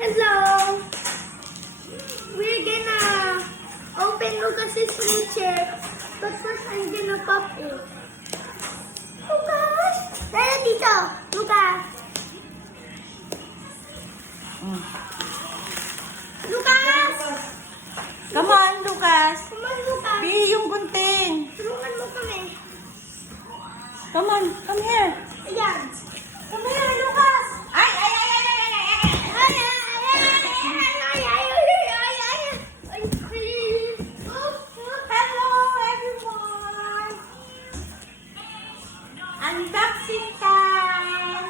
Hello! We're gonna open Lucas's new chair, but first I'm gonna pop it. Lucas! Dala dito! Lucas! Lucas! Come on, Lucas. Come on, Lucas! Be yung gunting. Tulungan mo kami. Come on, come here. Ayan! Come here, Lucas. Ay, ay, ay, ay, ay, ay, ay. Ay, ay, ay, ay, ay, ay, ay, ay. Hello, everyone. Unboxing time.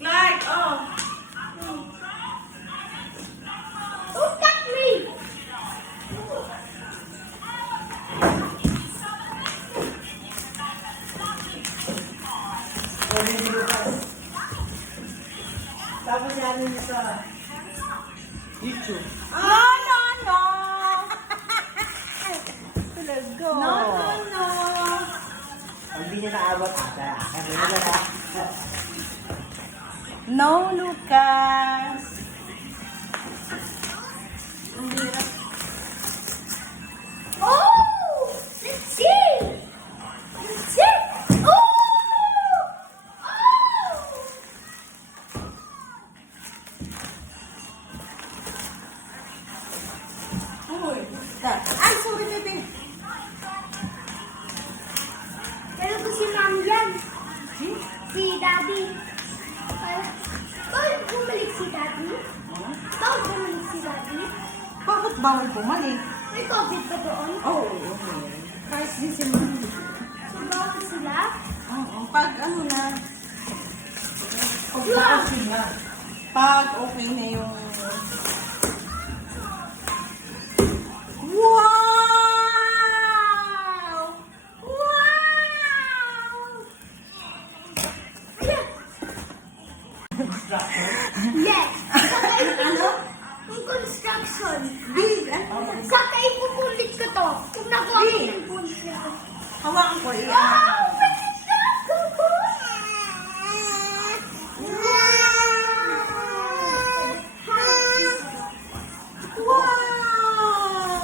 Clark, oh. Who cut me? Tapos namin sa YouTube. No, no, no. Talaga. No, no, no. Hindi niya naabot ata. No, Lucas. Ang hirap. Oh! Let's see! Let's see! Oh! Uy, ay, sorry, baby. Pero ko si Mami yan. Hmm? Si Daddy. Bakit bumalik si Daddy? Bakit bumalik si Daddy? Bakit bawal bumalik? May COVID ba doon? Oh, okay. Kahit din si Mami. So, bakit sila? Oo, pag ano na, Yeah. pag okay na yung... Wow! Wow! Ayan. Yes! Ano? Ang construction. Big, Saka ipupulit ko to. Kung nakuha ko yung pulit ko. hawakan ko yan. Wow! Wow!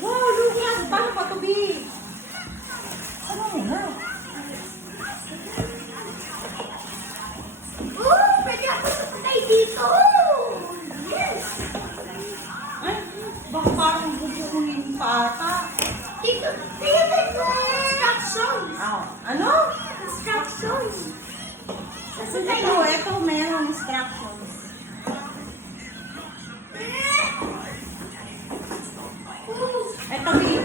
Wow, Lucas! Paano pa ito, Big? Ano mo na? Oh, pwede ako sapatay dito. Yes. Ay, baka parang bubukunin pa ata. Dito, dito, instructions. Ano? Instructions. Sasatay Ito, mayroong instructions. Ito, Big.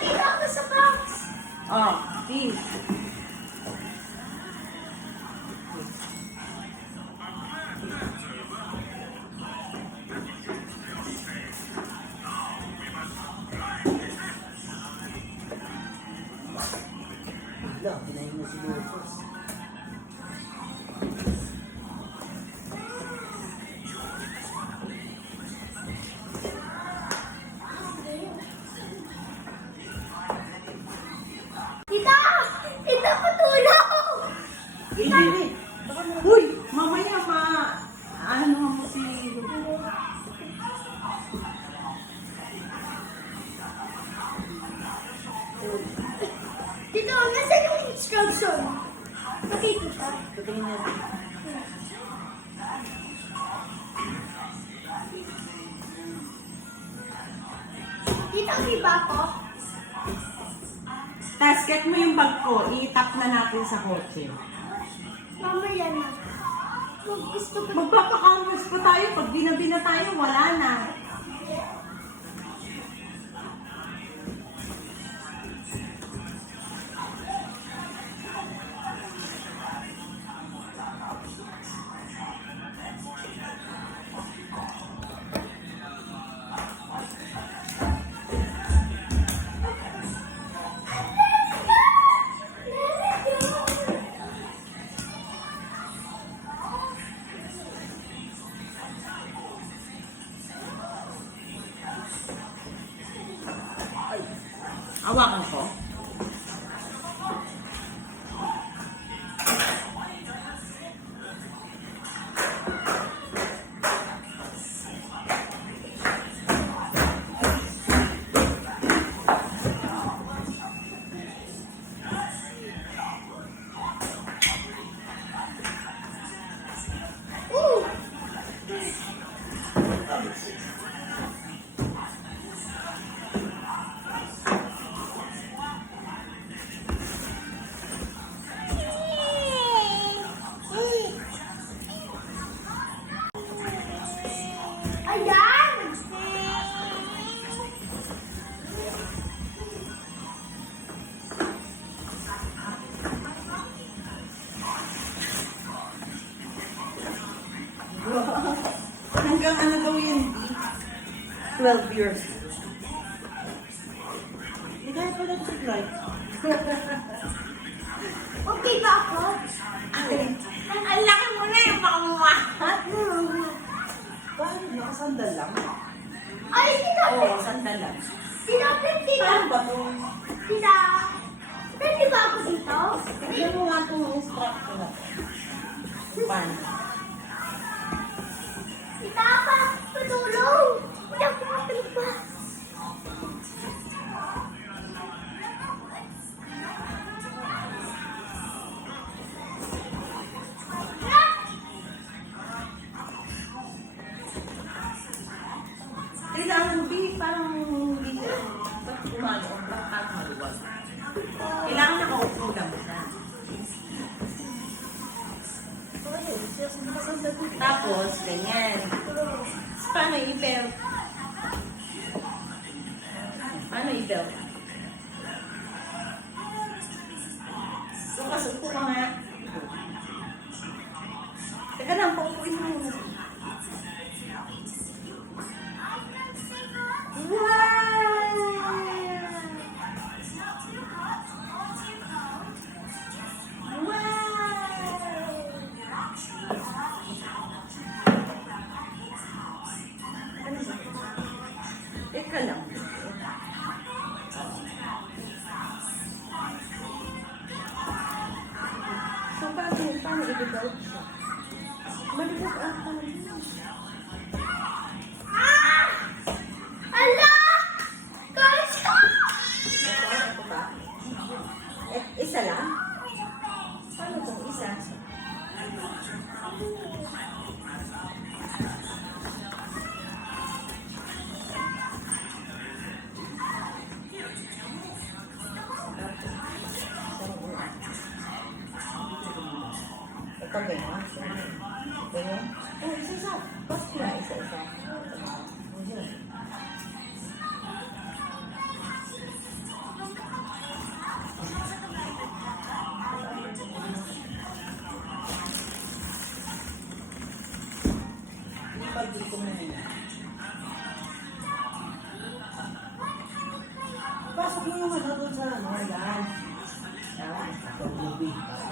Dito ako sa box. Oh, Big. Wala, kinahin mo si Lucas. Tita! Tita, patulong! Hindi. Uy, mamaya ano mo si... Tito, nasa yung instruction? Nakikita. Tutingin niya. Tita, may bako? Tasket mo yung bag ko, i-tap na natin sa kotse. Mamaya na. Kung gusto ko. Magpapakanvas pa tayo, pag binabi na tayo, wala na. Hawakan ko. Hanggang ano daw yan, B? 12 years. Hindi kaya pala ito like. Okay ba ako? Ang laki mo na yung pakamukha. Paano? Nakasandal lang? Ay, tita! Oo, sandal lang. Tita, tita! Paano ba ito? Tita! Pwede ba ako dito? Bigyan mo nga itong instruction na. Paano? Tita, pa! Patulong! Wala ko matulog pa. Kailangan B, parang hindi siya. Ba't umano? Ba't parang maluwag? Kailangan nakaupo lang siya. Tapos, ganyan. Paano i-belt? Paano i-belt? Bukas, upo ka nga. Teka lang, paupuin mo muna. Teka lang. So, paano i-develop siya? Maligas ata. Ah! Ala! Guys! Ito ba? Isa lang? Paano itong isa? Ito ganyan. Ganyan? Oh, isa-isa. Ba't na isa-isa? Dito mo nila. Pasok mo yung ano doon sa ano, yan.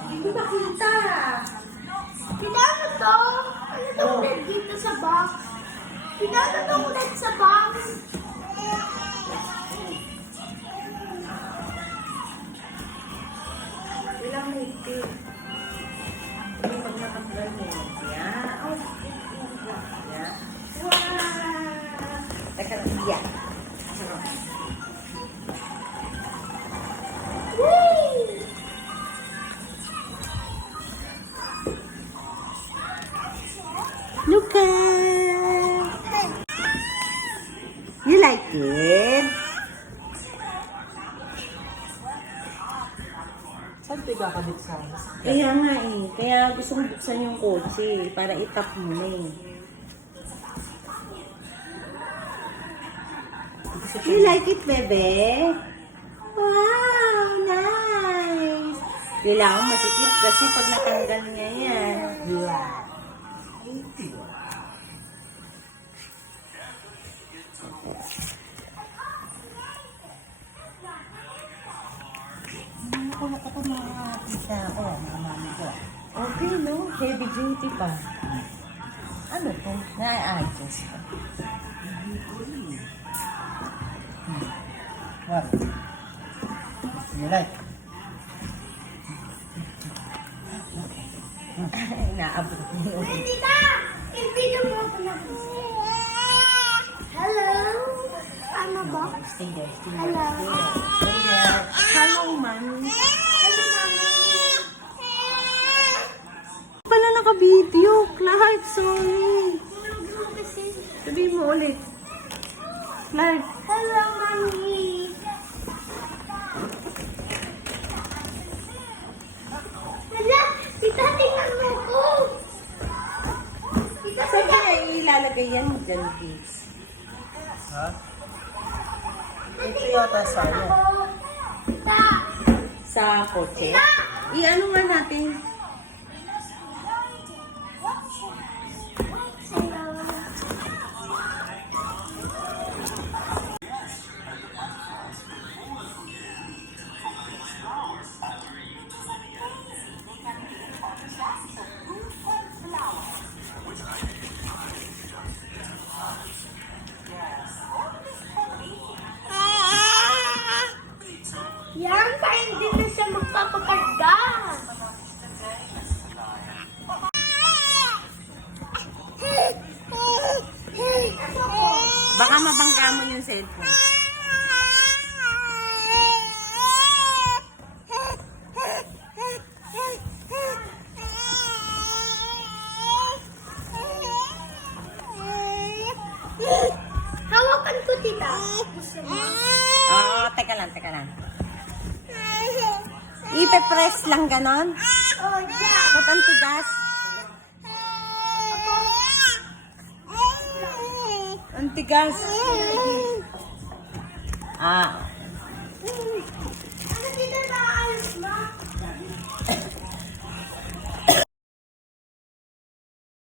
Hindi makita. Tita, ano to? Ano to ulit dito sa box? Tita, ano to ulit sa box? Ilang higpit. Hindi pag nakaplan mo. Yan. Oh, yan. Wow! Teka lang. Yan. Woo! Look at. You like it? Saan ito kakabit sa Kaya nga eh. Kaya gusto kong buksan yung kotse para itap mo na eh. You like it, bebe? Wow, nice! Kailangan masikip kasi pag natanggal niya yan. Yeah. Nakulok ako mga tita ko, mga mami ko. Okay, no? Heavy duty pa. Ano to? Na-adjust pa. What? You like? Naabot mo. Hey, tita! I-video mo ako na. Hello? Ano ba? Stay there, stay there. Hello? Stay there. Hello, mami. Hello, mami. Pala naka-video. Clark, sorry. Tulog mo kasi. Sabihin mo ulit. Clark. Hello, mami. Hala, tita, tingnan mo ko. Tita, Saan tita. kaya ilalagay yan dyan, kids? Ha? Ito yata sa ano. Tita. Sa kotse? I-ano nga natin? Baka mabangga mo yung cellphone. Hawakan ko, tita. Gusto mo? Oo, teka lang, teka lang. Ipe-press lang ganon? Oh, yeah. Ba't ang tigas? Ang tigas. Ah, Ano dito na alis mo?